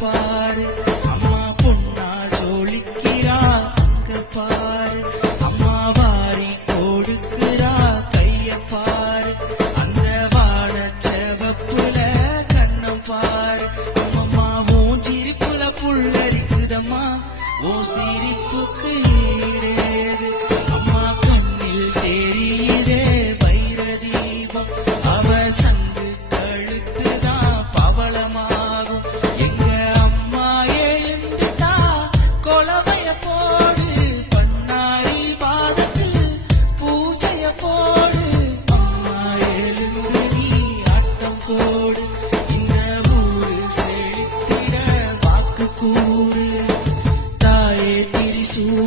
பாரு. அம்மா பொண்ணா ஜோலிக்கிறா. அங்க பாரு. அம்மா வாரி கொடுக்கிறா. கைய பாரு. அந்த வாட செவப்புல கண்ணம் பாரு. அம்மம்மா உன் சிரிப்புல புள்ளரிக்குதம்மா உன் சிரிப்புக்கு ठाकुर ताए तेरी सूर